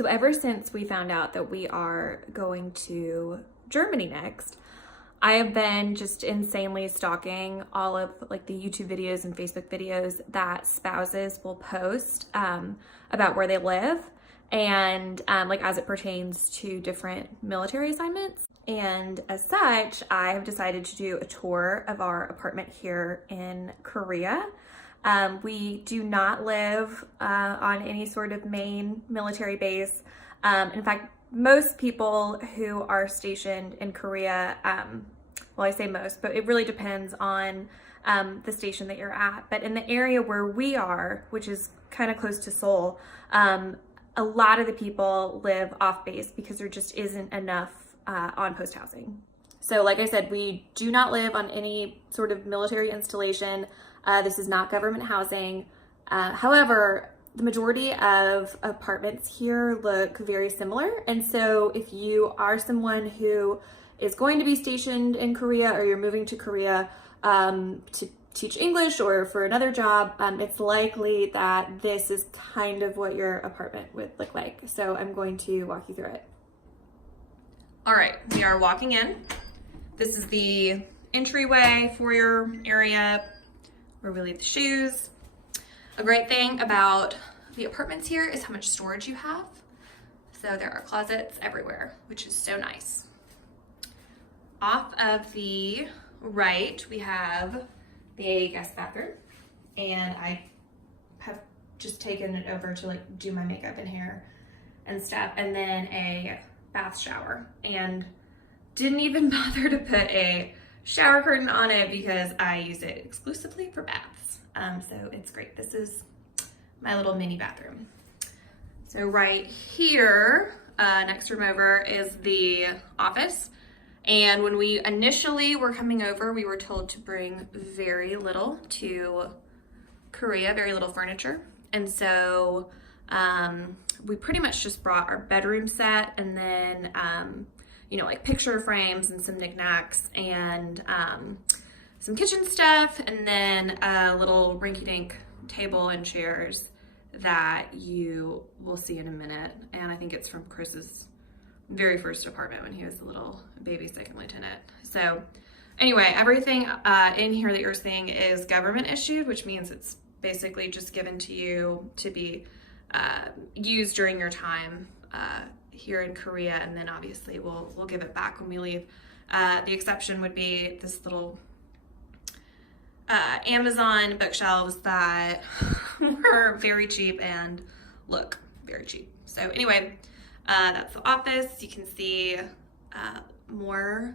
So ever since we found out that we are going to Germany next, I have been just insanely stalking all of like the YouTube videos and Facebook videos that spouses will post about where they live and like as it pertains to different military assignments. And as such, I have decided to do a tour of our apartment here in Korea. We do not live on any sort of main military base. In fact, most people who are stationed in Korea, well, I say most, but it really depends on the station that you're at. But in the area where we are, which is kind of close to Seoul, a lot of the people live off base because there just isn't enough on-post housing. So like I said, we do not live on any sort of military installation. This is not government housing. However, the majority of apartments here look very similar. And so if you are someone who is going to be stationed in Korea or you're moving to Korea to teach English or for another job, it's likely that this is kind of what your apartment would look like. So I'm going to walk you through it. All right, we are walking in. This is the entryway foyer area where we leave the shoes. A great thing about the apartments here is how much storage you have. So there are closets everywhere, which is so nice. Off of the right, we have the guest bathroom, and I have just taken it over to like do my makeup and hair and stuff, and then a bath shower, and didn't even bother to put a shower curtain on it because I use it exclusively for baths. So it's great. This is my little mini bathroom. So right here, next room over is the office. And when we initially were coming over, we were told to bring very little to Korea, very little furniture. And so we pretty much just brought our bedroom set and then, you know, like picture frames and some knickknacks and some kitchen stuff, and then a little rinky-dink table and chairs that you will see in a minute. And I think it's from Chris's very first apartment when he was a little baby second lieutenant. So anyway, everything in here that you're seeing is government issued, which means it's basically just given to you to be used during your time here in Korea, and then obviously we'll give it back when we leave. The exception would be this little Amazon bookshelves that were very cheap and look very cheap. So anyway, that's the office. You can see more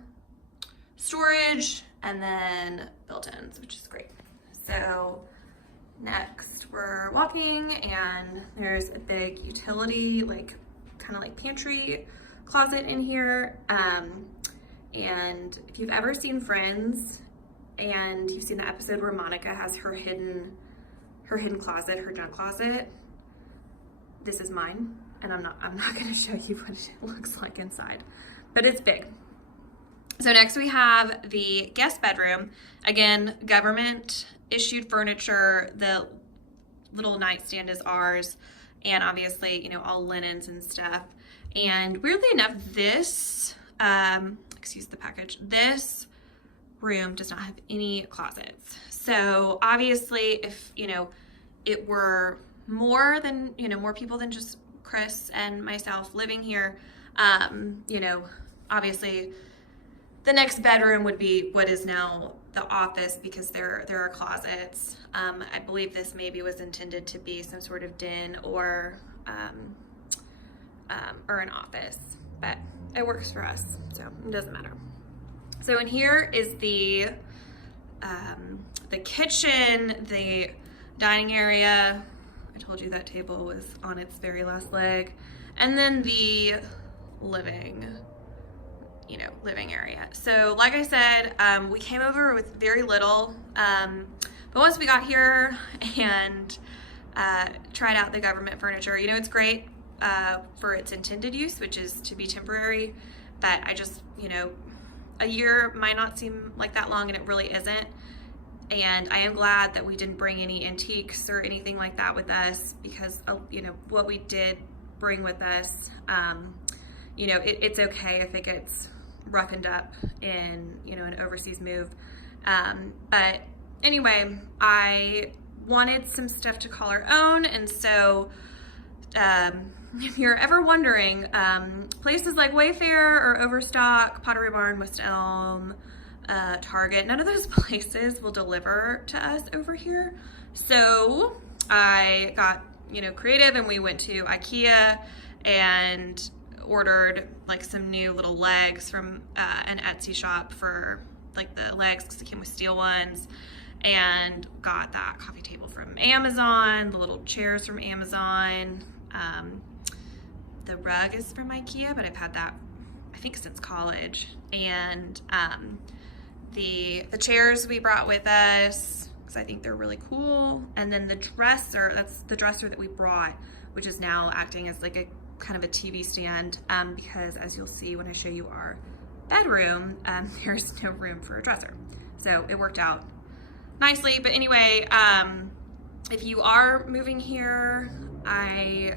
storage and then built-ins, which is great. So next we're walking, and there's a big utility, like kind of like pantry closet in here. And if you've ever seen Friends and you've seen the episode where Monica has her hidden closet, her junk closet, this is mine. And I'm not going to show you what it looks like inside, but it's big. So next we have the guest bedroom. Again, government issued furniture. The little nightstand is ours, and obviously, you know, all linens and stuff. And weirdly enough, this, excuse the package, this room does not have any closets. So obviously, if, you know, it were more than, you know, more people than just Chris and myself living here, you know, obviously the next bedroom would be what is now the office, because there are closets. I believe this maybe was intended to be some sort of den or an office, but it works for us, so it doesn't matter. So in here is the kitchen, the dining area. I told you that table was on its very last leg. And then the living area. So like I said, we came over with very little, but once we got here and tried out the government furniture, you know, it's great for its intended use, which is to be temporary, but I just, you know, a year might not seem like that long, and it really isn't. And I am glad that we didn't bring any antiques or anything like that with us, because, you know, what we did bring with us. You know, it's okay if it gets roughened up in, you know, an overseas move. But anyway, I wanted some stuff to call our own, and so if you're ever wondering, places like Wayfair or Overstock, Pottery Barn, West Elm, Target, none of those places will deliver to us over here. So I got, you know, creative, and we went to IKEA and ordered like some new little legs from an Etsy shop for like the legs, because it came with steel ones, and got that coffee table from Amazon, the little chairs from Amazon. The rug is from IKEA, but I've had that I think since college. And the chairs we brought with us, because I think they're really cool. And then the dresser, that's the dresser that we brought, which is now acting as like a kind of a TV stand, because as you'll see when I show you our bedroom, there's no room for a dresser. So it worked out nicely. But anyway, if you are moving here, I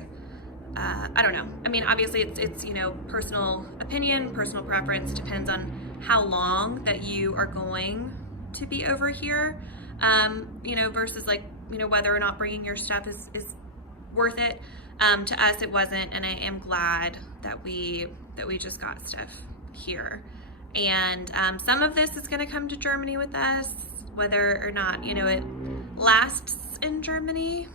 don't know. I mean, obviously it's, you know, personal opinion, personal preference, depends on how long that you are going to be over here, you know, versus like, you know, whether or not bringing your stuff is worth it. To us, it wasn't, and I am glad that we just got stuff here. And some of this is going to come to Germany with us, whether or not, you know, it lasts in Germany.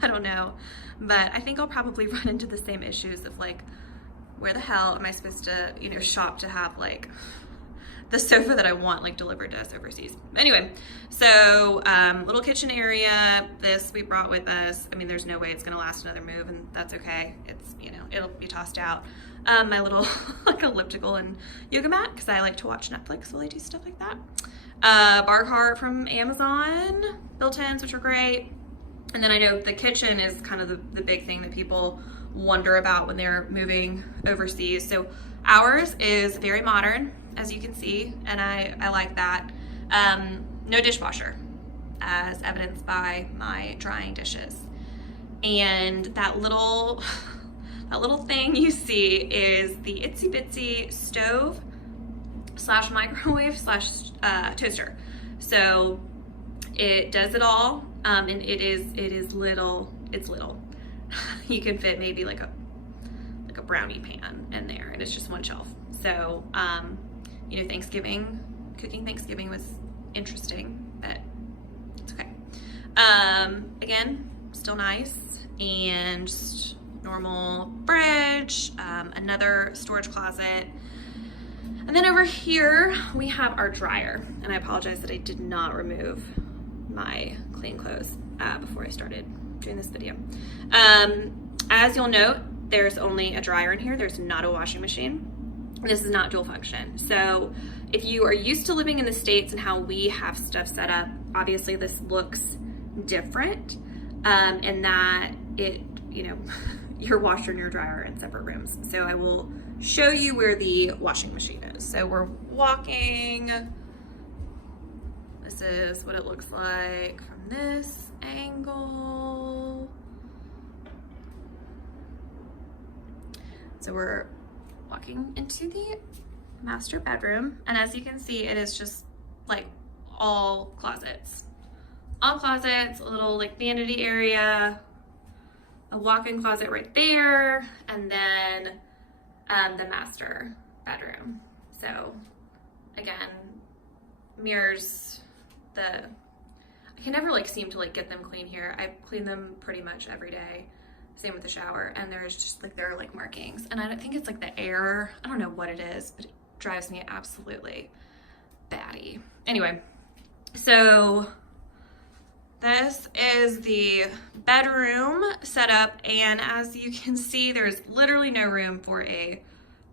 I don't know, but I think I'll probably run into the same issues of like, where the hell am I supposed to, you know, shop to have like the sofa that I want like delivered to us overseas. Anyway, so little kitchen area, this we brought with us. I mean, there's no way it's gonna last another move, and that's okay. It's, you know, it'll be tossed out. My little like elliptical and yoga mat, because I like to watch Netflix while I do stuff like that. Bar cart from Amazon, built-ins, which are great. And then I know the kitchen is kind of the big thing that people wonder about when they're moving overseas. So ours is very modern, as you can see, and I like that. No dishwasher, as evidenced by my drying dishes. And that little thing you see is the itsy bitsy stove / microwave / toaster. So it does it all, and it is little. It's little. You can fit maybe like a brownie pan in there, and it's just one shelf. So you know, cooking Thanksgiving was interesting, but it's okay. Again, still nice, and just normal fridge, another storage closet. And then over here we have our dryer, and I apologize that I did not remove my clean clothes before I started doing this video. As you'll note, there's only a dryer in here. There's not a washing machine. This is not dual function. So if you are used to living in the States and how we have stuff set up, obviously this looks different, in that it, you know, your washer and your dryer are in separate rooms. So I will show you where the washing machine is. So we're walking. This is what it looks like from this angle. So we're walking into the master bedroom, and as you can see, it is just like all closets, a little like vanity area, a walk-in closet right there, and then the master bedroom. So again, mirrors. I can never like seem to like get them clean here. I clean them pretty much every day. Same with the shower, and there's just like, there are like markings, and I don't think it's like the air. I don't know what it is, but it drives me absolutely batty. Anyway, so this is the bedroom setup, and as you can see, there's literally no room for a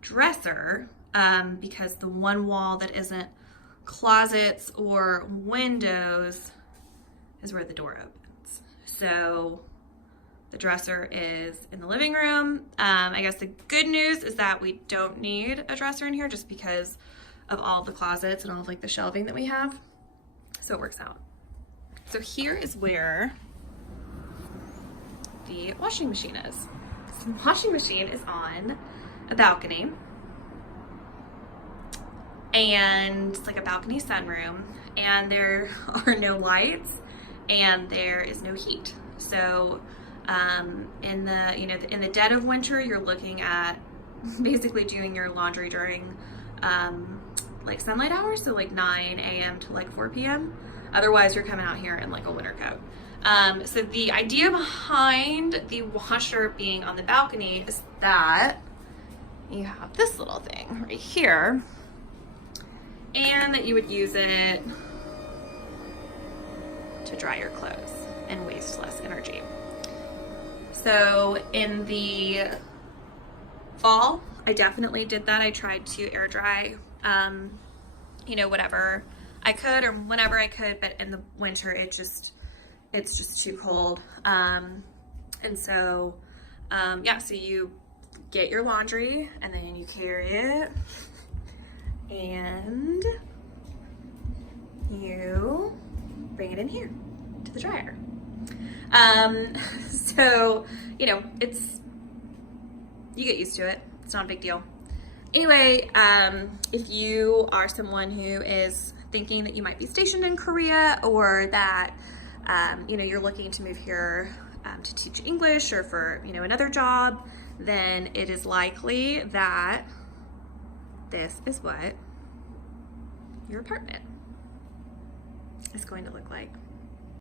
dresser, because the one wall that isn't closets or windows is where the door opens. So the dresser is in the living room. I guess the good news is that we don't need a dresser in here just because of all the closets and all of like the shelving that we have. So it works out. So here is where the washing machine is. washing machine is on a balcony, and it's like a balcony sunroom, and there are no lights and there is no heat. So in the dead of winter, you're looking at basically doing your laundry during like sunlight hours, so like 9 a.m. to like 4 p.m. Otherwise, you're coming out here in like a winter coat. So the idea behind the washer being on the balcony is that you have this little thing right here, and that you would use it to dry your clothes and waste less energy. So in the fall, I definitely did that. I tried to air dry, whatever I could or whenever I could, but in the winter, it's just too cold. And so, so you get your laundry and then you carry it and you bring it in here to the dryer. So, you get used to it. It's not a big deal. Anyway, if you are someone who is thinking that you might be stationed in Korea, or that, you're looking to move here to teach English or for, another job, then it is likely that this is what your apartment is going to look like.